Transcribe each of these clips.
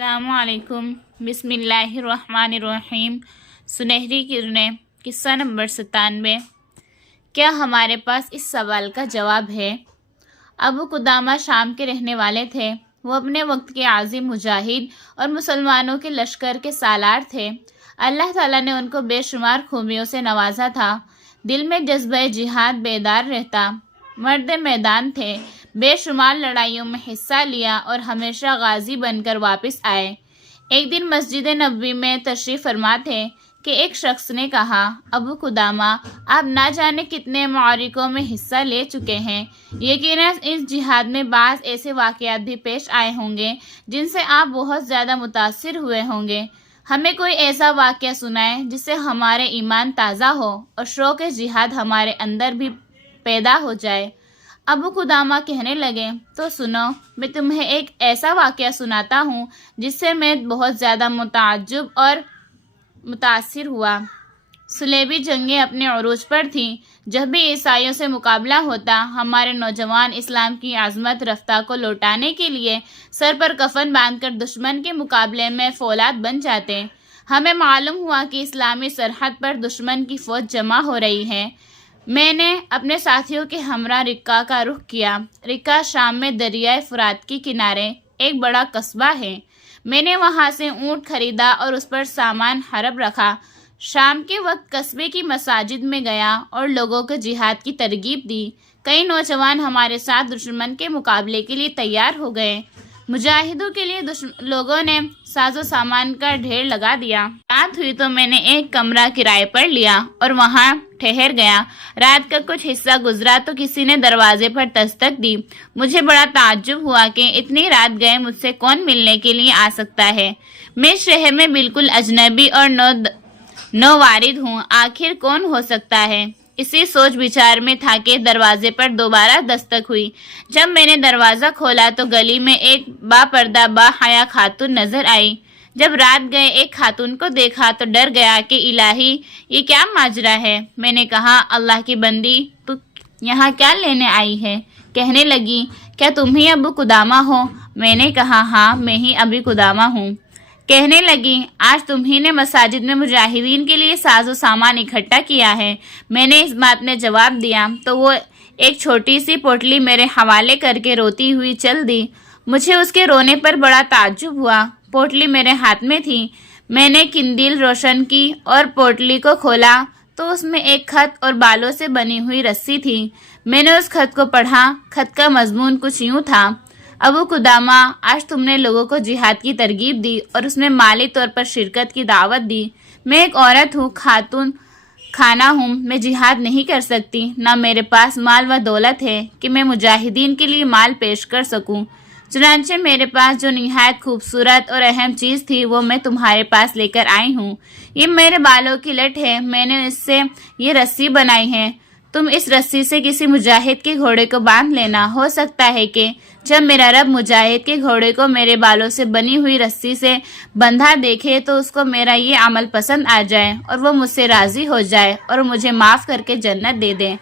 السلام علیکم۔ بسم اللہ الرحمن الرحیم۔ سنہری کرنیں، قصہ نمبر 97۔ کیا ہمارے پاس اس سوال کا جواب ہے؟ ابو قدامہ شام کے رہنے والے تھے۔ وہ اپنے وقت کے عظیم مجاہد اور مسلمانوں کے لشکر کے سالار تھے۔ اللہ تعالیٰ نے ان کو بے شمار خوبیوں سے نوازا تھا۔ دل میں جذبہ جہاد بیدار رہتا، مرد میدان تھے، بے شمار لڑائیوں میں حصہ لیا اور ہمیشہ غازی بن کر واپس آئے۔ ایک دن مسجد نبوی میں تشریف فرما تھے کہ ایک شخص نے کہا، ابو قدامہ، آپ نہ جانے کتنے معرکوں میں حصہ لے چکے ہیں۔ یقیناً اس جہاد میں بعض ایسے واقعات بھی پیش آئے ہوں گے جن سے آپ بہت زیادہ متاثر ہوئے ہوں گے۔ ہمیں کوئی ایسا واقعہ سنائیں جس سے ہمارے ایمان تازہ ہو اور شوق جہاد ہمارے اندر بھی پیدا ہو جائے۔ ابو قدامہ کہنے لگے، تو سنو، میں تمہیں ایک ایسا واقعہ سناتا ہوں جس سے میں بہت زیادہ متعجب اور متاثر ہوا۔ صلیبی جنگیں اپنے عروج پر تھیں۔ جب بھی عیسائیوں سے مقابلہ ہوتا، ہمارے نوجوان اسلام کی عظمت رفتہ کو لوٹانے کے لیے سر پر کفن باندھ کر دشمن کے مقابلے میں فولاد بن جاتے۔ ہمیں معلوم ہوا کہ اسلامی سرحد پر دشمن کی فوج جمع ہو رہی ہے۔ میں نے اپنے ساتھیوں کے ہمراہ رقہ کا رخ کیا۔ رقہ شام میں دریائے فرات کے کنارے ایک بڑا قصبہ ہے۔ میں نے وہاں سے اونٹ خریدا اور اس پر سامان حرب رکھا۔ شام کے وقت قصبے کی مساجد میں گیا اور لوگوں کو جہاد کی ترغیب دی۔ کئی نوجوان ہمارے ساتھ دشمن کے مقابلے کے لیے تیار ہو گئے۔ مجاہدوں کے لیے لوگوں نے ساز و سامان کا ڈھیر لگا دیا۔ رات ہوئی تو میں نے ایک کمرہ کرائے پر لیا اور وہاں ٹھہر گیا۔ رات کا کچھ حصہ گزرا تو کسی نے دروازے پر دستک دی۔ مجھے بڑا تعجب ہوا کہ اتنی رات گئے مجھ سے کون ملنے کے لیے آ سکتا ہے۔ میں شہر میں بالکل اجنبی اور نو وارد ہوں، آخر کون ہو سکتا ہے؟ اسی سوچ بچار میں تھا کہ دروازے پر دوبارہ دستک ہوئی۔ جب میں نے دروازہ کھولا تو گلی میں ایک با پردہ با حیا خاتون نظر آئی۔ جب رات گئے ایک خاتون کو دیکھا تو ڈر گیا کہ الہی، یہ کیا ماجرا ہے؟ میں نے کہا، اللہ کی بندی، تو یہاں کیا لینے آئی ہے؟ کہنے لگی، کیا تم ہی ابو قدامہ ہو؟ میں نے کہا، ہاں، میں ہی ابو قدامہ ہوں۔ کہنے لگی، آج تمہی نے مساجد میں مجاہدین کے لیے ساز و سامان اکٹھا کیا ہے۔ میں نے اس بات میں جواب دیا تو وہ ایک چھوٹی سی پوٹلی میرے حوالے کر کے روتی ہوئی چل دی۔ مجھے اس کے رونے پر بڑا تعجب ہوا۔ پوٹلی میرے ہاتھ میں تھی۔ میں نے قندیل روشن کی اور پوٹلی کو کھولا تو اس میں ایک خط اور بالوں سے بنی ہوئی رسی تھی۔ میں نے اس خط کو پڑھا۔ خط کا مضمون کچھ یوں تھا، ابو قدامہ، آج تم نے لوگوں کو جہاد کی ترغیب دی اور اس میں مالی طور پر شرکت کی دعوت دی۔ میں ایک عورت ہوں، خاتون خانہ ہوں، میں جہاد نہیں کر سکتی، نہ میرے پاس مال و دولت ہے کہ میں مجاہدین کے لیے مال پیش کر سکوں۔ چنانچہ میرے پاس جو نہایت خوبصورت اور اہم چیز تھی وہ میں تمہارے پاس لے کر آئی ہوں۔ یہ میرے بالوں کی لٹ ہے، میں نے اس سے یہ رسی بنائی ہے۔ تم اس رسی سے کسی مجاہد کے گھوڑے کو باندھ لینا۔ ہو سکتا ہے کہ جب میرا رب مجاہد کے گھوڑے کو میرے بالوں سے بنی ہوئی رسی سے بندھا دیکھے تو اس کو میرا یہ عمل پسند آ جائے اور وہ مجھ سے راضی ہو جائے اور مجھے معاف کر کے جنت دے دے۔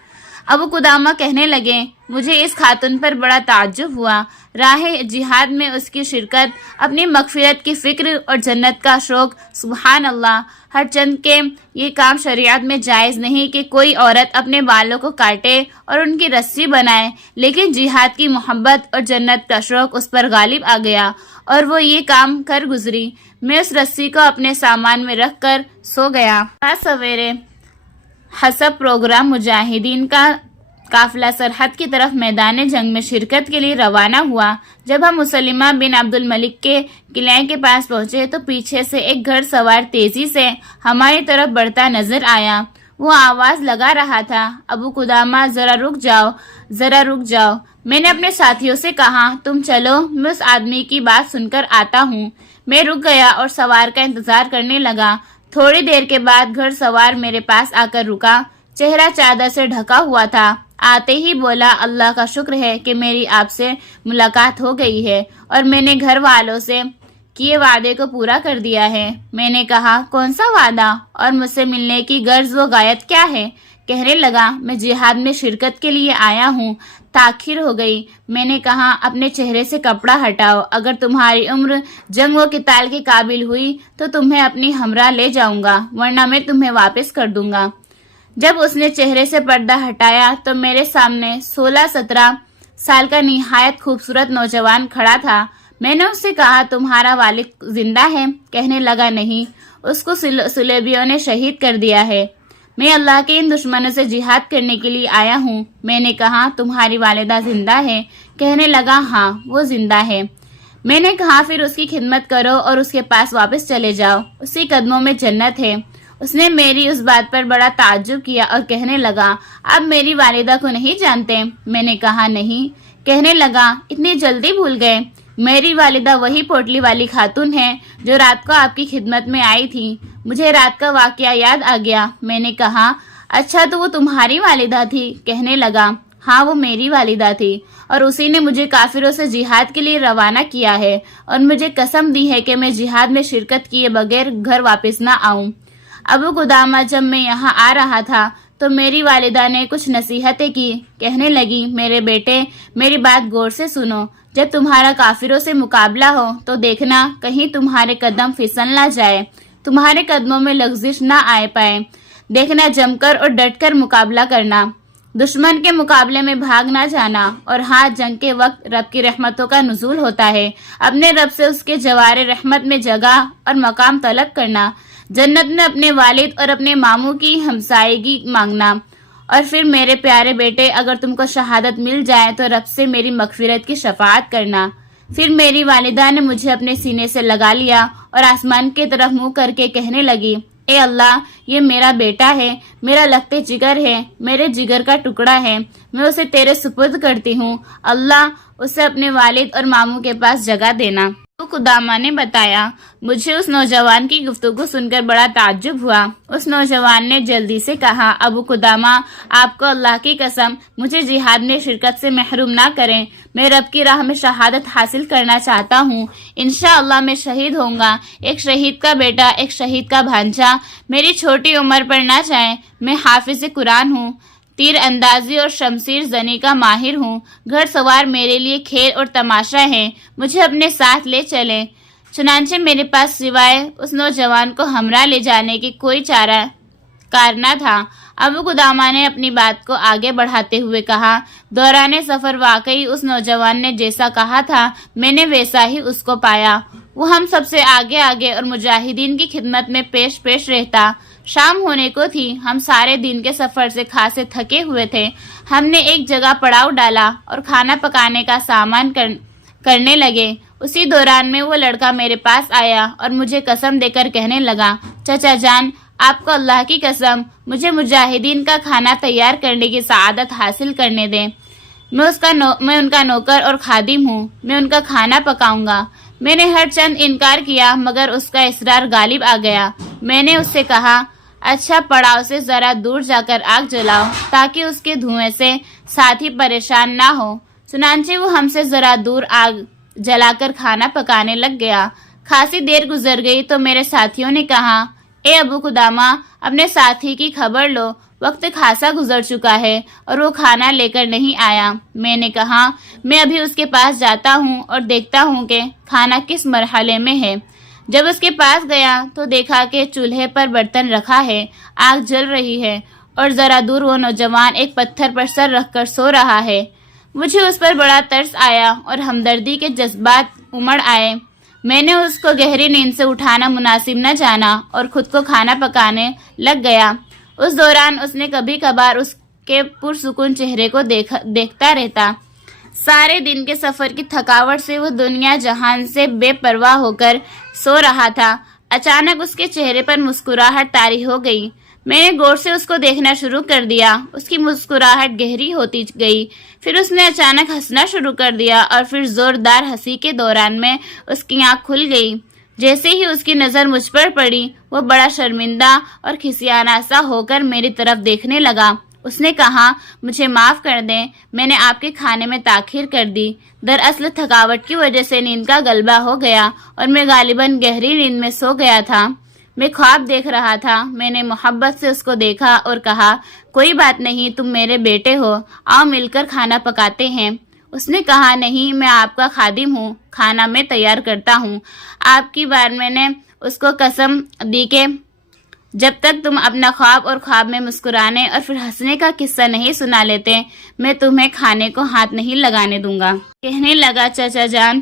ابو قدامہ کہنے لگے، مجھے اس خاتون پر بڑا تعجب ہوا۔ راہ جہاد میں اس کی شرکت، اپنی مغفرت کی فکر اور جنت کا شوق، سبحان اللہ، ہر چند کے یہ کام شریعت میں جائز نہیں کہ کوئی عورت اپنے بالوں کو کاٹے اور ان کی رسی بنائے، لیکن جہاد کی محبت اور جنت کا شوق اس پر غالب آ گیا اور وہ یہ کام کر گزری۔ میں اس رسی کو اپنے سامان میں رکھ کر سو گیا۔ سویرے حسب پروگرام مجاہدین کا قافلہ سرحد کی طرف میدان جنگ میں شرکت کے لیے روانہ ہوا۔ جب ہم مسلمہ بن عبد الملک کے قلعے کے پاس پہنچے تو پیچھے سے ایک گھڑ سوار تیزی سے ہماری طرف بڑھتا نظر آیا۔ وہ آواز لگا رہا تھا، ابو قدامہ، ذرا رک جاؤ، ذرا رک جاؤ۔ میں نے اپنے ساتھیوں سے کہا، تم چلو، میں اس آدمی کی بات سن کر آتا ہوں۔ میں رک گیا اور سوار کا انتظار کرنے لگا۔ تھوڑی دیر کے بعد گھڑ سوار میرے پاس آ کر رکا۔ چہرہ چادر سے ڈھکا ہوا تھا۔ آتے ہی بولا، اللہ کا شکر ہے کہ میری آپ سے ملاقات ہو گئی ہے اور میں نے گھر والوں سے کیے وعدے کو پورا کر دیا ہے۔ میں نے کہا، کون سا وعدہ اور مجھ سے ملنے کی غرض و غایت کیا ہے؟ کہنے لگا میں جہاد میں شرکت کے لیے آیا ہوں، تاخیر ہو گئی۔ میں نے کہا اپنے چہرے سے کپڑا ہٹاؤ، اگر تمہاری عمر جنگ و قتال کے قابل ہوئی تو تمہیں اپنی ہمراہ لے جاؤں گا، ورنہ میں تمہیں واپس کر دوں گا۔ جب اس نے چہرے سے پردہ ہٹایا تو میرے سامنے 16-17 سال کا نہایت خوبصورت نوجوان کھڑا تھا۔ میں نے اس سے کہا تمہارا والد زندہ ہے؟ کہنے لگا نہیں، اس کو صلیبیوں نے شہید کر دیا ہے۔ میں اللہ کے ان دشمنوں سے جہاد کرنے کے لیے آیا ہوں۔ میں نے کہا تمہاری والدہ زندہ ہے؟ کہنے لگا ہاں وہ زندہ ہے۔ میں نے کہا پھر اس کی خدمت کرو اور اس کے پاس واپس چلے جاؤ، اس کے قدموں میں جنت ہے۔ اس نے میری اس بات پر بڑا تعجب کیا اور کہنے لگا آپ میری والدہ کو نہیں جانتے؟ میں نے کہا نہیں۔ کہنے لگا اتنی جلدی بھول گئے؟ میری والدہ وہی پوٹلی والی خاتون ہے جو رات کو آپ کی خدمت میں آئی تھی۔ مجھے رات کا واقعہ یاد آ گیا۔ میں نے کہا اچھا تو وہ تمہاری والدہ تھی؟ کہنے لگا ہاں وہ میری والدہ تھی، اور اسی نے مجھے کافروں سے جہاد کے لیے روانہ کیا ہے اور مجھے قسم دی ہے کہ میں جہاد میں شرکت کیے بغیر گھر واپس نہ آؤں۔ ابو قدامہ جب میں یہاں آ رہا تھا تو میری والدہ نے کچھ نصیحتیں کی۔ کہنے لگی میرے بیٹے میری بات غور سے سنو، جب تمہارا کافروں سے مقابلہ ہو تو دیکھنا کہیں تمہارے قدم پھسل نہ جائے، تمہارے قدموں میں لغزش نہ آئے پائے۔ دیکھنا جم کر اور ڈٹ کر مقابلہ کرنا، دشمن کے مقابلے میں بھاگ نہ جانا، اور ہاں جنگ کے وقت رب کی رحمتوں کا نزول ہوتا ہے، اپنے رب سے اس کے جوار رحمت میں جگہ اور مقام طلب کرنا، جنت میں اپنے والد اور اپنے ماموں کی ہمسائیگی مانگنا، اور پھر میرے پیارے بیٹے اگر تم کو شہادت مل جائے تو رب سے میری مغفرت کی شفاعت کرنا۔ پھر میری والدہ نے مجھے اپنے سینے سے لگا لیا اور آسمان کی طرف منہ کر کے کہنے لگی اے اللہ یہ میرا بیٹا ہے، میرا لگتے جگر ہے، میرے جگر کا ٹکڑا ہے، میں اسے تیرے سپرد کرتی ہوں، اللہ اسے اپنے والد اور ماموں کے پاس جگہ دینا۔ ابو قدامہ نے بتایا مجھے اس نوجوان کی گفتگو سن کر بڑا تعجب ہوا۔ اس نوجوان نے جلدی سے کہا ابو قدامہ آپ کو اللہ کی قسم مجھے جہاد میں شرکت سے محروم نہ کریں، میں رب کی راہ میں شہادت حاصل کرنا چاہتا ہوں، انشاءاللہ میں شہید ہوں گا، ایک شہید کا بیٹا ایک شہید کا بھانجا، میری چھوٹی عمر پر نہ جائیں، میں حافظ قرآن ہوں، تیر اندازی اور شمشیر زنی کا ماہر ہوں، گھڑ سوار میرے لیے کھیل اور تماشا ہے، مجھے اپنے ساتھ لے چلیں۔ چنانچہ میرے پاس سوائے اس نوجوان کو ہمراہ لے جانے کی کوئی چارہ کار نہ تھا۔ ابو قدامہ نے اپنی بات کو آگے بڑھاتے ہوئے کہا دوران سفر واقعی اس نوجوان نے جیسا کہا تھا میں نے ویسا ہی اس کو پایا، وہ ہم سب سے آگے آگے اور مجاہدین کی خدمت میں پیش پیش رہتا۔ شام ہونے کو تھی، ہم سارے دن کے سفر سے خاصے تھکے ہوئے تھے، ہم نے ایک جگہ پڑاؤ ڈالا اور کھانا پکانے کا سامان کرنے لگے۔ اسی دوران میں وہ لڑکا میرے پاس آیا اور مجھے قسم دے کر کہنے لگا چچا جان آپ کو اللہ کی قسم مجھے مجاہدین کا کھانا تیار کرنے کی سعادت حاصل کرنے دیں، میں ان کا نوکر اور خادم ہوں، میں ان کا کھانا پکاؤں گا۔ میں نے ہر چند انکار کیا مگر اس کا اصرار غالب آ گیا۔ میں نے اس سے کہا اچھا پڑاؤ سے ذرا دور جا کر آگ جلاؤ تاکہ اس کے دھوئیں سے ساتھی پریشان نہ ہو۔ چنانچہ وہ ہم سے ذرا دور آگ جلا کر کھانا پکانے لگ گیا۔ خاصی دیر گزر گئی تو میرے ساتھیوں نے کہا اے ابو قدامہ اپنے ساتھی کی خبر لو، وقت خاصا گزر چکا ہے اور وہ کھانا لے کر نہیں آیا۔ میں نے کہا میں ابھی اس کے پاس جاتا ہوں اور دیکھتا ہوں کہ کھانا کس مرحلے میں ہے۔ جب اس کے پاس گیا تو دیکھا کہ چولہے پر برتن رکھا ہے، آگ جل رہی ہے اور ذرا دور وہ نوجوان ایک پتھر پر سر رکھ کر سو رہا ہے۔ مجھے اس پر بڑا ترس آیا اور ہمدردی کے جذبات امڑ آئے۔ میں نے اس کو گہری نیند سے اٹھانا مناسب نہ جانا اور خود کو کھانا پکانے لگ گیا۔ اس دوران اس نے کبھی کبھار اس کے پرسکون چہرے کو دیکھتا رہتا۔ سارے دن کے سفر کی تھکاوٹ سے وہ دنیا جہان سے بے پرواہ ہو کر سو رہا تھا۔ اچانک اس کے چہرے پر مسکراہٹ طاری ہو گئی۔ میں نے غور سے اس کو دیکھنا شروع کر دیا۔ اس کی مسکراہٹ گہری ہوتی گئی، پھر اس نے اچانک ہنسنا شروع کر دیا اور پھر زوردار ہنسی کے دوران میں اس کی آنکھ کھل گئی۔ جیسے ہی اس کی نظر مجھ پر پڑی وہ بڑا شرمندہ اور کھسیانہ سا ہو کر میری طرف دیکھنے لگا۔ اس نے کہا مجھے معاف کر دیں، میں نے آپ کے کھانے میں تاخیر کر دی۔ دراصل تھکاوٹ کی وجہ سے نیند کا غلبہ ہو گیا اور میں غالباً گہری نیند میں سو گیا تھا۔ میں خواب دیکھ رہا تھا۔ میں نے محبت سے اس کو دیکھا اور کہا کوئی بات نہیں، تم میرے بیٹے ہو، آؤ مل کر کھانا پکاتے ہیں۔ اس نے کہا نہیں، میں آپ کا خادم ہوں، کھانا میں تیار کرتا ہوں۔ آپ کی بار میں نے اس کو قسم دی کہ جب تک تم اپنا خواب اور خواب میں مسکرانے اور پھر ہنسنے کا قصہ نہیں سنا لیتے، میں تمہیں کھانے کو ہاتھ نہیں لگانے دوں گا۔ کہنے لگا چچا جان،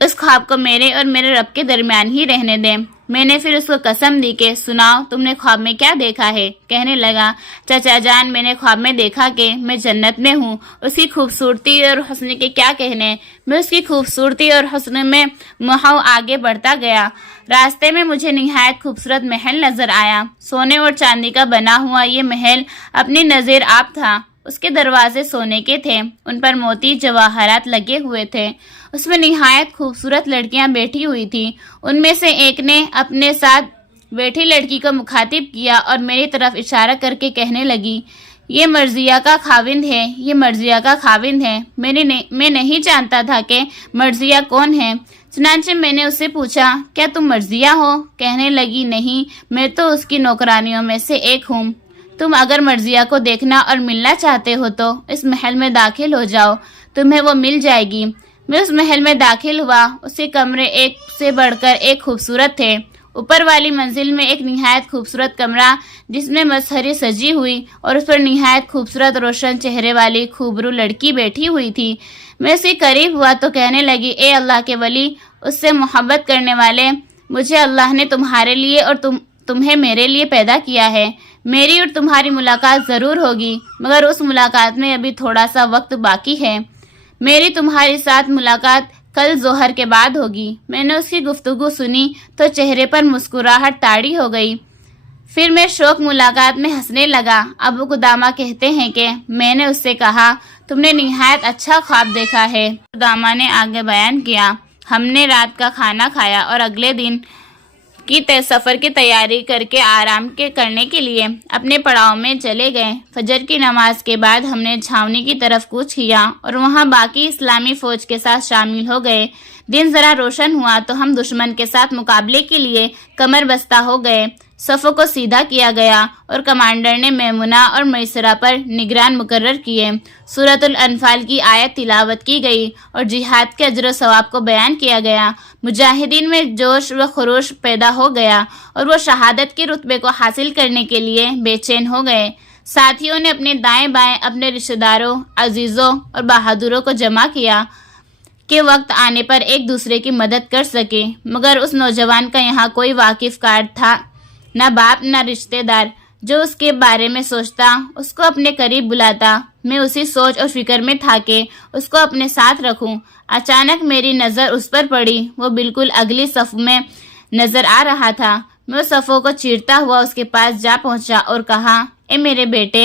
اس خواب کو میرے اور میرے رب کے درمیان ہی رہنے دیں۔ میں نے پھر اس کو قسم دی کہ سناؤ تم نے خواب میں کیا دیکھا ہے؟ کہنے لگا چچا جان، میں نے خواب میں دیکھا کہ میں جنت میں ہوں۔ اس کی خوبصورتی اور حسن کے کیا کہنے، میں اس کی خوبصورتی اور حسن میں محو آگے بڑھتا گیا۔ راستے میں مجھے نہایت خوبصورت محل نظر آیا۔ سونے اور چاندی کا بنا ہوا یہ محل اپنی نظیر آب تھا۔ اس کے دروازے سونے کے تھے، ان پر موتی جواہرات لگے ہوئے تھے۔ اس میں نہایت خوبصورت لڑکیاں بیٹھی ہوئی تھیں۔ ان میں سے ایک نے اپنے ساتھ بیٹھی لڑکی کو مخاطب کیا اور میری طرف اشارہ کر کے کہنے لگی یہ مرضیہ کا خاوند ہے، یہ مرضیہ کا خاوند ہے۔ میں نہیں جانتا تھا کہ مرضیہ کون ہے، چنانچہ میں نے اس سے پوچھا کیا تم مرضیہ ہو؟ کہنے لگی نہیں، میں تو اس کی نوکرانیوں میں سے ایک ہوں۔ تم اگر مرضیہ کو دیکھنا اور ملنا چاہتے ہو تو اس محل میں داخل ہو جاؤ، تمہیں وہ مل جائے گی۔ میں اس محل میں داخل ہوا۔ اس کے کمرے ایک سے بڑھ کر ایک خوبصورت تھے۔ اوپر والی منزل میں ایک نہایت خوبصورت کمرہ جس میں مسہری سجی ہوئی اور اس پر نہایت خوبصورت روشن چہرے والی خوبرو لڑکی بیٹھی ہوئی تھی۔ میں اس کے قریب ہوا تو کہنے لگی اے اللہ کے ولی، اس سے محبت کرنے والے، مجھے اللہ نے تمہارے لیے اور تمہیں میرے لیے پیدا کیا ہے۔ میری اور تمہاری ملاقات ضرور ہوگی، مگر اس ملاقات میں ابھی تھوڑا سا وقت باقی ہے۔ میری تمہاری ساتھ ملاقات کل ظہر کے بعد ہوگی۔ میں نے اس کی گفتگو سنی تو چہرے پر مسکراہٹ طاری ہو گئی۔ پھر میں شوق ملاقات میں ہنسنے لگا۔ ابو قدامہ کہتے ہیں کہ میں نے اس سے کہا تم نے نہایت اچھا خواب دیکھا ہے۔ قدامہ نے آگے بیان کیا ہم نے رات کا کھانا کھایا اور اگلے دن کی سفر کی تیاری کر کے آرام کرنے کے لیے اپنے پڑاؤ میں چلے گئے۔ فجر کی نماز کے بعد ہم نے چھاؤنی کی طرف کوچ کیا اور وہاں باقی اسلامی فوج کے ساتھ شامل ہو گئے۔ دن ذرا روشن ہوا تو ہم دشمن کے ساتھ مقابلے کے لیے کمر بستہ ہو گئے۔ صفوں کو سیدھا کیا گیا اور کمانڈر نے میمونہ اور میسرہ پر نگران مقرر کیے۔ سورۃ الانفال کی آیت تلاوت کی گئی اور جہاد کے اجر و ثواب کو بیان کیا گیا۔ مجاہدین میں جوش و خروش پیدا ہو گیا اور وہ شہادت کے رتبے کو حاصل کرنے کے لیے بے چین ہو گئے۔ ساتھیوں نے اپنے دائیں بائیں اپنے رشتہ داروں، عزیزوں اور بہادروں کو جمع کیا کہ وقت آنے پر ایک دوسرے کی مدد کر سکے، مگر اس نوجوان کا یہاں کوئی واقف کار تھا، نہ باپ نہ رشتہ دار جو اس کے بارے میں سوچتا، اس کو اپنے قریب بلاتا۔ میں اسی سوچ اور فکر میں تھا کہ اس کو اپنے ساتھ رکھوں۔ اچانک میری نظر اس پر پڑی، وہ بالکل اگلی صف میں نظر آ رہا تھا۔ میں اس صفوں کو چیرتا ہوا اس کے پاس جا پہنچا اور کہا اے میرے بیٹے،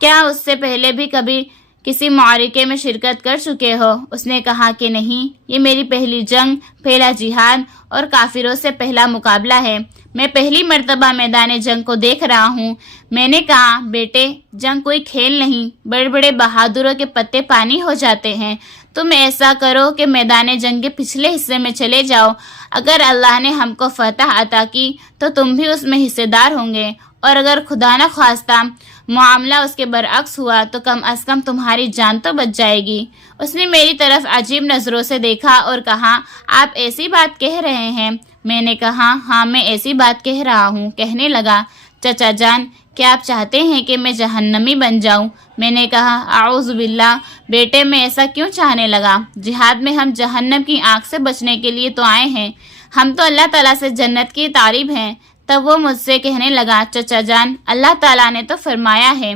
کیا اس سے پہلے بھی کبھی کسی معرکے میں شرکت کر چکے ہو؟ اس نے کہا کہ نہیں، یہ میری پہلی جنگ، پہلا جہاد اور کافروں سے پہلا مقابلہ ہے۔ میں پہلی مرتبہ میدان جنگ کو دیکھ رہا ہوں۔ میں نے کہا بیٹے، جنگ کوئی کھیل نہیں، بڑے بڑے بہادروں کے پتے پانی ہو جاتے ہیں۔ تم ایسا کرو کہ میدان جنگ کے پچھلے حصے میں چلے جاؤ، اگر اللہ نے ہم کو فتح عطا کی تو تم بھی اس میں حصے دار ہوں گے، اور اگر خدا نہ خواستہ معاملہ اس کے برعکس ہوا تو کم از کم تمہاری جان تو بچ جائے گی۔ اس نے میری طرف عجیب نظروں سے دیکھا اور کہا آپ ایسی بات کہہ رہے ہیں؟ میں نے کہا ہاں میں ایسی بات کہہ رہا ہوں۔ کہنے لگا چچا جان، کیا آپ چاہتے ہیں کہ میں جہنمی بن جاؤں؟ میں نے کہا اعوذ باللہ۔ بیٹے میں ایسا کیوں چاہنے لگا؟ جہاد میں ہم جہنم کی آنکھ سے بچنے کے لیے تو آئے ہیں، ہم تو اللہ تعالیٰ سے جنت کی طالب ہیں۔ تب وہ مجھ سے کہنے لگا چچا جان، اللہ تعالیٰ نے تو فرمایا ہے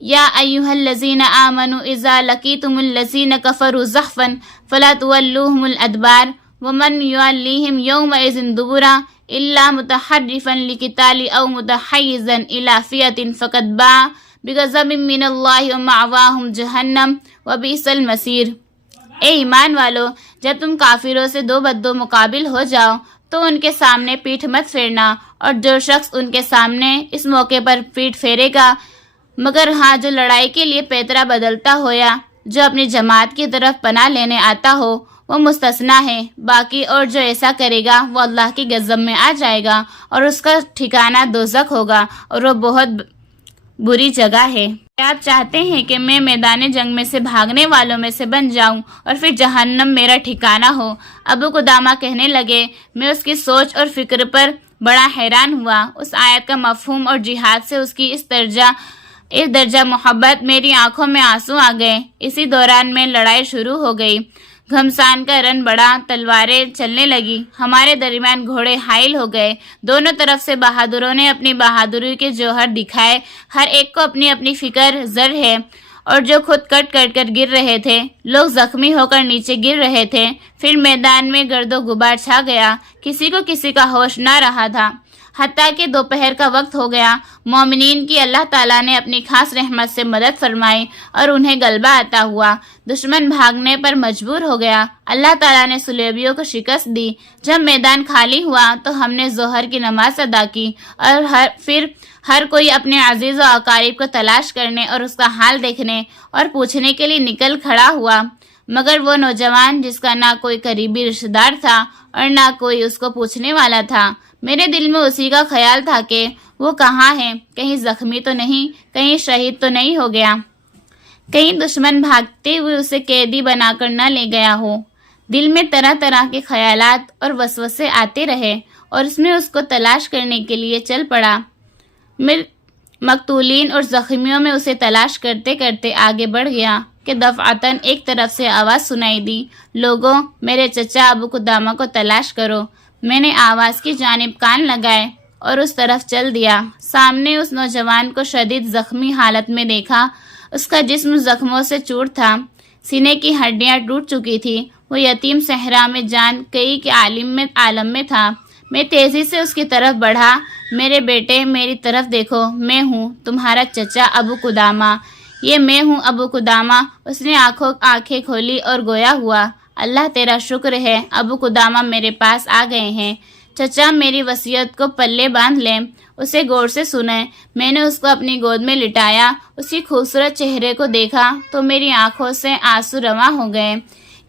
یا ایھا الذین آمنوا اذا لقیتم الذین کفروا زحفا فلا تولوہم الادبار ومن یولیہم یومئذ دبرا الا متحرفا لقتال او متحیزا الی فئۃ فقد باء بغضب من اللہ ومأواہم جہنم وبئس المصیر۔ اے ایمان والو، جب تم کافروں سے دو بدو مقابل ہو جاؤ تو ان کے سامنے پیٹھ مت پھیرنا، اور جو شخص ان کے سامنے اس موقع پر پیٹھ پھیرے گا، مگر ہاں جو لڑائی کے لیے پیترا بدلتا ہو یا جو اپنی جماعت کی طرف پناہ لینے آتا ہو، وہ مستثنا ہے، باقی اور جو ایسا کرے گا وہ اللہ کی غضب میں آ جائے گا اور اس کا ٹھکانہ دوزخ ہوگا اور وہ بہت بری جگہ ہے۔ کیا آپ چاہتے ہیں کہ میں میدان جنگ میں سے بھاگنے والوں میں سے بن جاؤں اور پھر جہنم میرا ٹھکانہ ہو؟ ابو قدامہ کہنے لگے، میں اس کی سوچ اور فکر پر بڑا حیران ہوا۔ اس آیت کا مفہوم اور جہاد سے اس کی اس درجہ محبت، میری آنکھوں میں آنسو آ گئے۔ اسی دوران میں لڑائی شروع ہو گئی۔ گھمسان کا رن بڑا، تلواریں چلنے لگی، ہمارے درمیان گھوڑے حائل ہو گئے۔ دونوں طرف سے بہادروں نے اپنی بہادری کے جوہر دکھائے۔ ہر ایک کو اپنی اپنی فکر زر ہے، اور جو خود کٹ کر گر رہے تھے، لوگ زخمی ہو کر نیچے گر رہے تھے۔ پھر میدان میں گرد و غبار چھا گیا، کسی کو کسی کا ہوش نہ رہا تھا، حتیٰ کہ دوپہر کا وقت ہو گیا۔ مومنین کی اللہ تعالیٰ نے اپنی خاص رحمت سے مدد فرمائی اور انہیں غلبہ عطا ہوا۔ دشمن بھاگنے پر مجبور ہو گیا۔ اللہ تعالیٰ نے صلیبیوں کو شکست دی۔ جب میدان خالی ہوا تو ہم نے ظہر کی نماز ادا کی اور پھر ہر کوئی اپنے عزیز و اقارب کو تلاش کرنے اور اس کا حال دیکھنے اور پوچھنے کے لیے نکل کھڑا ہوا، مگر وہ نوجوان جس کا نہ کوئی قریبی رشتہ دار تھا اور نہ کوئی اس کو پوچھنے والا تھا، میرے دل میں اسی کا خیال تھا کہ وہ کہاں ہے، کہیں زخمی تو نہیں، کہیں شہید تو نہیں ہو گیا، کہیں دشمن بھاگتے ہوئے اسے قیدی بنا کر نہ لے گیا ہو۔ دل میں طرح طرح کے خیالات اور وسوسے آتے رہے اور اس میں اس کو تلاش کرنے کے لیے چل پڑا۔ مقتولین اور زخمیوں میں اسے تلاش کرتے کرتے آگے بڑھ گیا کہ دفعتاً ایک طرف سے آواز سنائی دی، لوگوں، میرے چچا ابو قدامہ کو تلاش کرو۔ میں نے آواز کی جانب کان لگائے اور اس طرف چل دیا۔ سامنے اس نوجوان کو شدید زخمی حالت میں دیکھا۔ اس کا جسم زخموں سے چور تھا، سینے کی ہڈیاں ٹوٹ چکی تھی۔ وہ یتیم صحرا میں جان کئی کے عالم میں تھا۔ میں تیزی سے اس کی طرف بڑھا۔ میرے بیٹے، میری طرف دیکھو، میں ہوں تمہارا چچا ابو قدامہ، یہ میں ہوں ابو قدامہ۔ اس نے آنکھیں کھولی اور گویا ہوا، اللہ تیرا شکر ہے، ابو قدامہ میرے پاس آ گئے ہیں۔ چچا، میری وصیت کو پلے باندھ لیں، اسے غور سے سنیں۔ میں نے اس کو اپنی گود میں لٹایا، اس کی خوبصورت چہرے کو دیکھا تو میری آنکھوں سے آنسو رواں ہو گئے۔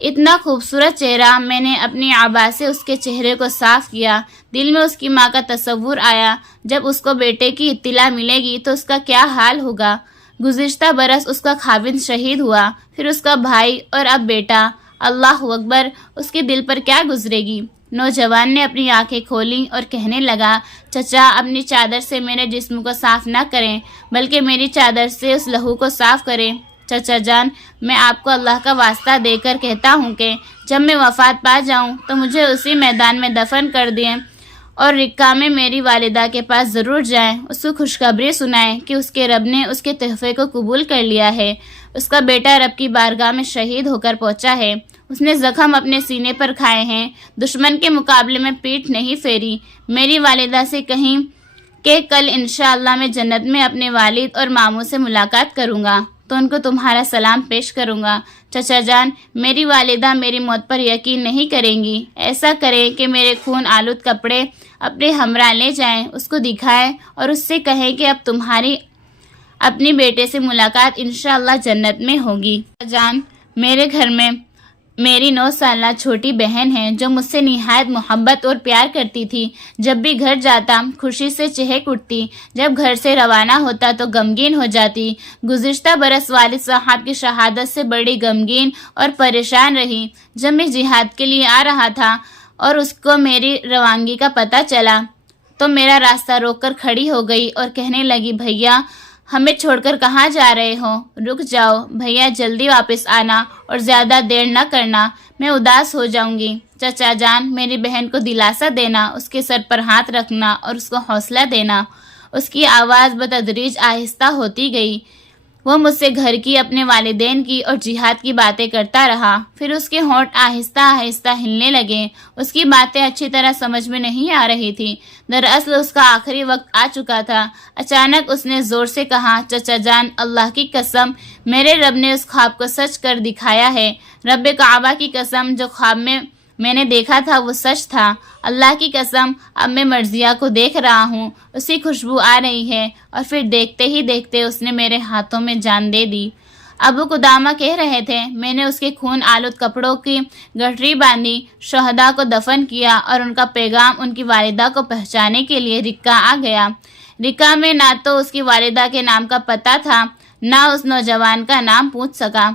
اتنا خوبصورت چہرہ! میں نے اپنی عبا سے اس کے چہرے کو صاف کیا۔ دل میں اس کی ماں کا تصور آیا، جب اس کو بیٹے کی اطلاع ملے گی تو اس کا کیا حال ہوگا۔ گزشتہ برس اس کا خاوند شہید ہوا، پھر اس کا بھائی اور اب بیٹا۔ اللہ اکبر! اس کے دل پر کیا گزرے گی؟ نوجوان نے اپنی آنکھیں کھولیں اور کہنے لگا، چچا، اپنی چادر سے میرے جسم کو صاف نہ کریں، بلکہ میری چادر سے اس لہو کو صاف کریں۔ چچا جان، میں آپ کو اللہ کا واسطہ دے کر کہتا ہوں کہ جب میں وفات پا جاؤں تو مجھے اسی میدان میں دفن کر دیں اور رکا میں میری والدہ کے پاس ضرور جائیں، اس کو خوشخبری سنائیں کہ اس کے رب نے اس کے تحفے کو قبول کر لیا ہے، اس کا بیٹا رب کی بارگاہ میں شہید ہو کر پہنچا ہے، اس نے زخم اپنے سینے پر کھائے ہیں، دشمن کے مقابلے میں پیٹھ نہیں پھیری۔ میری والدہ سے کہیں کہ کل انشاءاللہ میں جنت میں اپنے والد اور ماموں سے ملاقات کروں گا تو ان کو تمہارا سلام پیش کروں گا۔ چچا جان، میری والدہ میری موت پر یقین نہیں کریں گی، ایسا کریں کہ میرے خون آلود کپڑے اپنے ہمراہ لے جائیں، اس کو دکھائیں اور اس سے کہیں کہ اب تمہاری اپنی بیٹے سے ملاقات انشاءاللہ جنت میں ہوگی۔ چچا جان، میرے گھر میں میری 9 سالہ چھوٹی بہن ہے جو مجھ سے نہایت محبت اور پیار کرتی تھی۔ جب بھی گھر جاتا خوشی سے چہک اٹھتی، جب گھر سے روانہ ہوتا تو غمگین ہو جاتی۔ گزشتہ برس والد صاحب کی شہادت سے بڑی غمگین اور پریشان رہی۔ جب میں جہاد کے لیے آ رہا تھا اور اس کو میری روانگی کا پتہ چلا تو میرا راستہ روک کر کھڑی ہو گئی اور کہنے لگی، بھیا، ہمیں چھوڑ کر کہاں جا رہے ہو؟ رک جاؤ بھیا، جلدی واپس آنا اور زیادہ دیر نہ کرنا، میں اداس ہو جاؤں گی۔ چچا جان، میری بہن کو دلاسا دینا، اس کے سر پر ہاتھ رکھنا اور اس کو حوصلہ دینا۔ اس کی آواز بتدریج آہستہ ہوتی گئی۔ وہ مجھ سے گھر کی، اپنے والدین کی اور جہاد کی باتیں کرتا رہا۔ پھر اس کے ہونٹ آہستہ آہستہ ہلنے لگے۔ اس کی باتیں اچھی طرح سمجھ میں نہیں آ رہی تھی۔ دراصل اس کا آخری وقت آ چکا تھا۔ اچانک اس نے زور سے کہا، چچا جان، اللہ کی قسم، میرے رب نے اس خواب کو سچ کر دکھایا ہے۔ رب کعبہ کی قسم، جو خواب میں نے دیکھا تھا وہ سچ تھا۔ اللہ کی قسم، اب میں مرضیہ کو دیکھ رہا ہوں، اسی خوشبو آ رہی ہے۔ اور پھر دیکھتے ہی دیکھتے اس نے میرے ہاتھوں میں جان دے دی۔ ابو قدامہ کہہ رہے تھے، میں نے اس کے خون آلود کپڑوں کی گٹھری باندھی، شہداء کو دفن کیا اور ان کا پیغام ان کی والدہ کو پہنچانے کے لیے رکا آ گیا۔ رکا میں نہ تو اس کی والدہ کے نام کا پتہ تھا، نہ اس نوجوان کا نام پوچھ سکا۔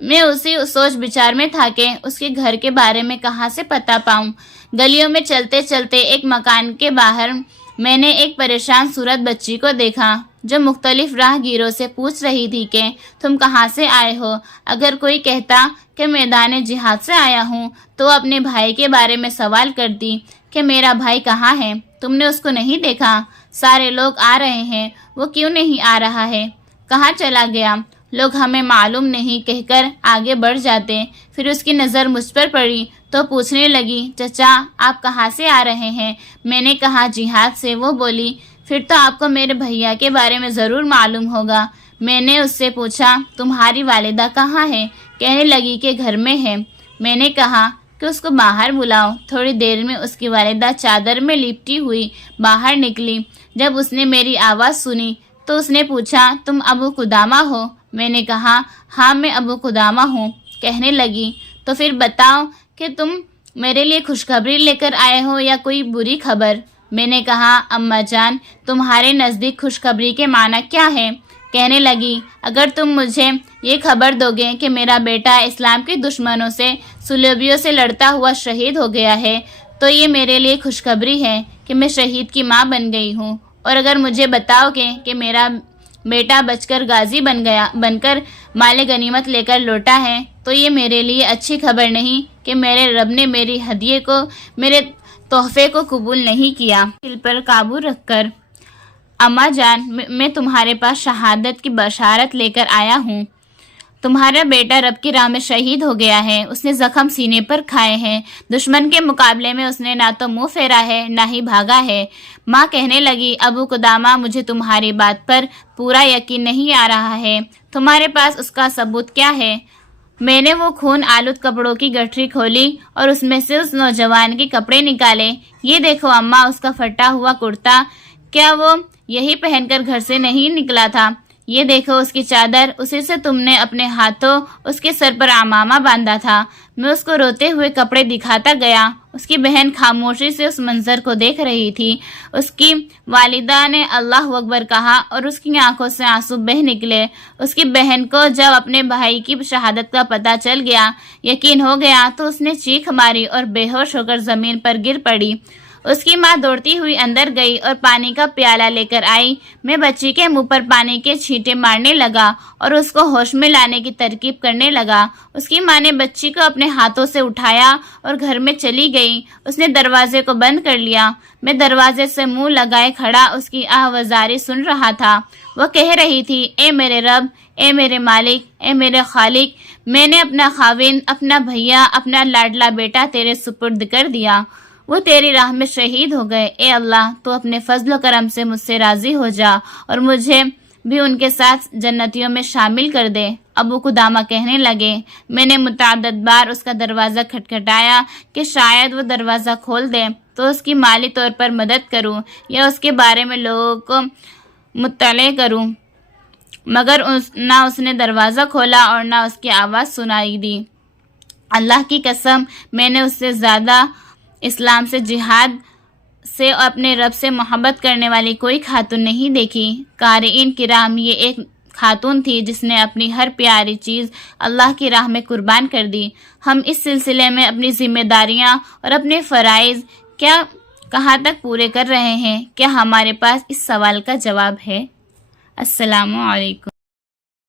میں اسی سوچ بچار میں تھا کہ اس کے گھر کے بارے میں کہاں سے پتہ پاؤں۔ گلیوں میں چلتے چلتے ایک مکان کے باہر میں نے ایک پریشان صورت بچی کو دیکھا جو مختلف راہ گیروں سے پوچھ رہی تھی کہ تم کہاں سے آئے ہو۔ اگر کوئی کہتا کہ میدان جہاد سے آیا ہوں تو اپنے بھائی کے بارے میں سوال کرتی کہ میرا بھائی کہاں ہے، تم نے اس کو نہیں دیکھا؟ سارے لوگ آ رہے ہیں، وہ کیوں نہیں آ رہا ہے؟ کہاں چلا گیا؟ لوگ ہمیں معلوم نہیں کہہ کر آگے بڑھ جاتے۔ پھر اس کی نظر مجھ پر پڑی تو پوچھنے لگی، چچا آپ کہاں سے آ رہے ہیں؟ میں نے کہا جہاد سے۔ وہ بولی، پھر تو آپ کو میرے بھیا کے بارے میں ضرور معلوم ہوگا۔ میں نے اس سے پوچھا، تمہاری والدہ کہاں ہے؟ کہنے لگی کہ گھر میں ہے۔ میں نے کہا کہ اس کو باہر بلاؤ۔ تھوڑی دیر میں اس کی والدہ چادر میں لپٹی ہوئی باہر نکلی۔ جب اس نے میری آواز سنی تو اس نے پوچھا، تم ابو قدامہ ہو؟ میں نے کہا ہاں میں ابو قدامہ ہوں۔ کہنے لگی تو پھر بتاؤ کہ تم میرے لیے خوشخبری لے کر آئے ہو یا کوئی بری خبر؟ میں نے کہا اماں جان تمہارے نزدیک خوشخبری کے معنی کیا ہے؟ کہنے لگی اگر تم مجھے یہ خبر دو گے کہ میرا بیٹا اسلام کے دشمنوں سے صلیبیوں سے لڑتا ہوا شہید ہو گیا ہے تو یہ میرے لیے خوشخبری ہے کہ میں شہید کی ماں بن گئی ہوں، اور اگر مجھے بتاؤ گے کہ میرا بیٹا بچ کر غازی بن کر مال غنیمت لے کر لوٹا ہے تو یہ میرے لیے اچھی خبر نہیں کہ میرے رب نے میرے تحفے کو قبول نہیں کیا۔ دل پر قابو رکھ کر، اماں جان میں تمہارے پاس شہادت کی بشارت لے کر آیا ہوں۔ تمہارا بیٹا رب کی راہ میں شہید ہو گیا ہے۔ اس نے زخم سینے پر کھائے ہیں۔ دشمن کے مقابلے میں اس نے نہ تو منہ پھیرا ہے نہ ہی بھاگا ہے۔ ماں کہنے لگی ابو قدامہ مجھے تمہاری بات پر پورا یقین نہیں آ رہا ہے، تمہارے پاس اس کا ثبوت کیا ہے؟ میں نے وہ خون آلود کپڑوں کی گٹھری کھولی اور اس میں سے اس نوجوان کے کپڑے نکالے۔ یہ دیکھو اماں اس کا پھٹا ہوا کرتا، کیا وہ یہی پہن کر گھر سے نہیں نکلا تھا؟ یہ دیکھو اس کی چادر، اسی سے تم نے اپنے ہاتھوں اس کے سر پر عمامہ باندھا تھا۔ میں اس کو روتے ہوئے کپڑے دکھاتا گیا۔ اس کی بہن خاموشی سے اس منظر کو دیکھ رہی تھی۔ اس کی والدہ نے اللہ اکبر کہا اور اس کی آنکھوں سے آنسو بہہ نکلے۔ اس کی بہن کو جب اپنے بھائی کی شہادت کا پتہ چل گیا، یقین ہو گیا تو اس نے چیخ ماری اور بے ہوش ہو کر زمین پر گر پڑی۔ اس کی ماں دوڑتی ہوئی اندر گئی اور پانی کا پیالہ لے کر آئی۔ میں بچی کے منہ پر پانی کے چھینٹے مارنے لگا اور اس کو ہوش میں لانے کی ترکیب کرنے لگا۔ اس کی ماں نے بچی کو اپنے ہاتھوں سے اٹھایا اور گھر میں چلی گئی۔ اس نے دروازے کو بند کر لیا۔ میں دروازے سے منہ لگائے کھڑا اس کی آہوازاری سن رہا تھا۔ وہ کہہ رہی تھی، اے میرے رب، اے میرے مالک، اے میرے خالق، میں نے اپنا خاوند، اپنا بھیا، اپنا لاڈلا بیٹا تیرے سپرد کر دیا۔ وہ تیری راہ میں شہید ہو گئے۔ اے اللہ تو اپنے فضل و کرم سے مجھ سے راضی ہو جا اور مجھے بھی ان کے ساتھ جنتیوں میں شامل کر دے۔ ابو قدامہ کہنے لگے، میں نے متعدد بار اس کا دروازہ کھٹکھٹایا کہ شاید وہ دروازہ کھول دے تو اس کی مالی طور پر مدد کروں یا اس کے بارے میں لوگوں کو مطلع کروں، مگر نہ اس نے دروازہ کھولا اور نہ اس کی آواز سنائی دی۔ اللہ کی قسم میں نے اس سے زیادہ اسلام سے، جہاد سے اور اپنے رب سے محبت کرنے والی کوئی خاتون نہیں دیکھی۔ قارئین کرام، یہ ایک خاتون تھی جس نے اپنی ہر پیاری چیز اللہ کی راہ میں قربان کر دی۔ ہم اس سلسلے میں اپنی ذمہ داریاں اور اپنے فرائض کہاں تک پورے کر رہے ہیں؟ کیا ہمارے پاس اس سوال کا جواب ہے؟ السلام علیکم۔